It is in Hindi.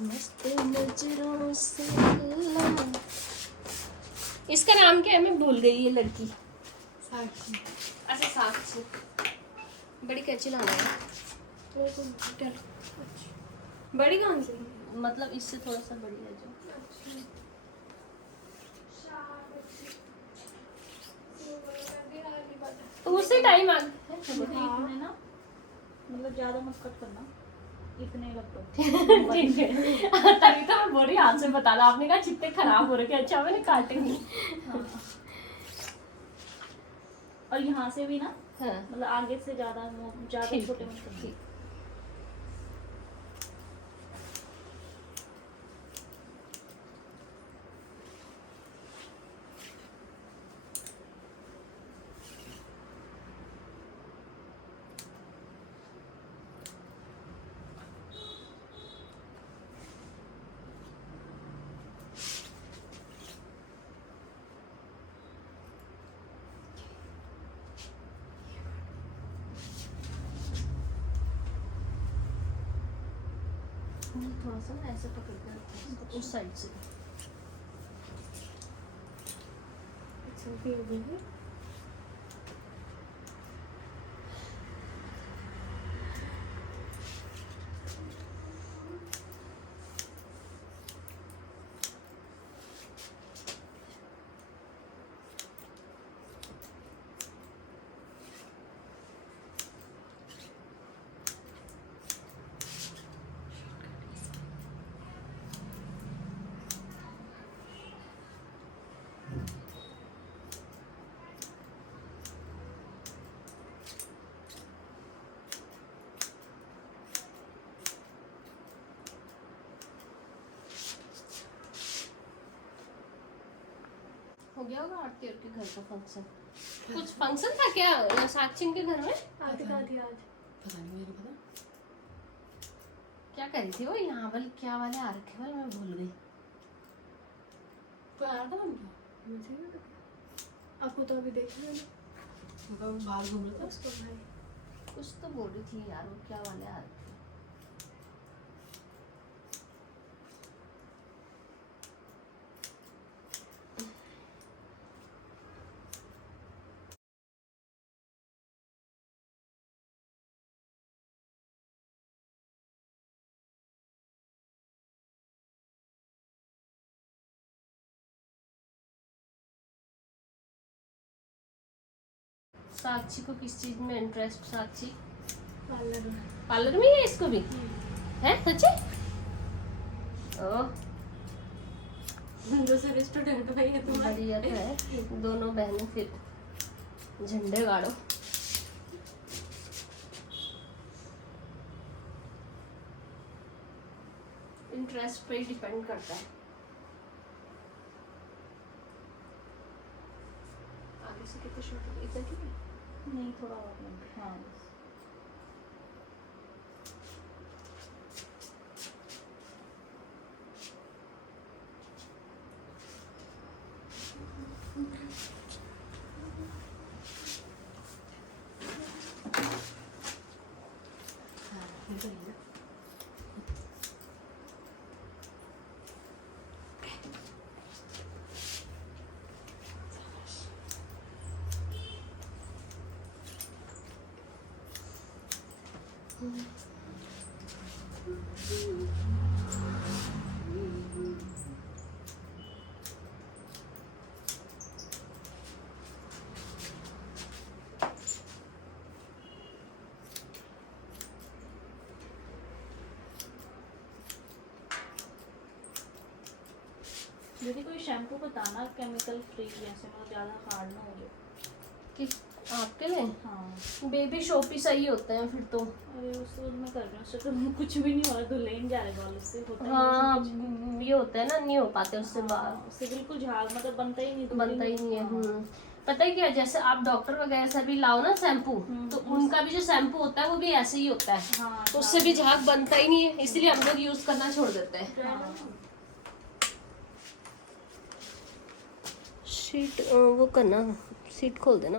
मस्त नजरों से इसका नाम क्या है? मैं भूल गई ये लड़की। साक्षी। अच्छा साक्षी। बड़ी कैची लाना है। चल बड़ी कौन सी? मतलब इससे थोड़ा सा बड़ी है जो। तो उसी टाइम आ इतने ना मतलब ज्यादा मत कट करना, इतने लगभग। ठीक है। तभी तो मैं बोल रही हाथ से बता रहा, आपने कहा चित्ते खराब हो रखे। अच्छा मैंने काटे नहीं। हाँ। और यहाँ से भी ना हाँ मतलब आगे से ज्यादा ठीक छोटे है, मत करना। ठीक। थोड़ा सा ना ऐसे पकड़ के रखते हैं उस साइड से। सेल्फी हो गई है। हो गया होगा आरती और के घर का फंक्शन। कुछ फंक्शन था क्या साक्षी के घर में? आरती कहाँ थी आज? पता नहीं मेरे को पता। क्या करी थी वो? यहाँ वाले क्या वाले आ रखे वाले, मैं भूल गई। कोई आया था उनका? मुझे नहीं पता। आपको तो अभी देखा है ना उनका बाहर घूम रहा था। उसको भाई। कुछ तो बोल रही थी यार, वो क्या वाले आ रखे। साक्षी को किस चीज में इंटरेस्ट? साक्षी पार्लर में। पार्लर में है इसको भी है? सच्ची? ओह दूसरे स्टूडेंट भाई है तुम्हारी। बढ़िया तो है। दोनों बहनें फिर झंडे गाड़ो। इंटरेस्ट पे ही डिपेंड करता है। आगे से कितने शॉट इधर की है? नहीं थोड़ा और लंबा। हाँ बस। यदि कोई शैम्पू बताना केमिकल फ्री, जैसे मतलब ज़्यादा हार्ड ना हो जाए। कि आपके लिए हाँ बेबी शॉप ही सही होते हैं फिर तो। अरे उससे तो मैं कर रही हूँ, उससे तो कुछ भी नहीं हो रहा, धुले नहीं जा रहे बाल उससे। होता ही नहीं हाँ उससे कुछ। ये होता है ना, नहीं हो पाते उससे बाल। हाँ, उससे बिल्कुल झाग मतलब बनता ही नहीं, धुल बनता ही नहीं है। हाँ। पता है क्या, जैसे आप डॉक्टर वगैरह से भी लाओ ना शैम्पू, तो उनका भी जो शैम्पू होता है वो भी ऐसे ही होता है। हाँ, तो उससे भी झाग बनता ही नहीं है, इसलिए हम लोग यूज करना छोड़ देते हैं। हाँ। शीट वो करना, सीट खोल देना।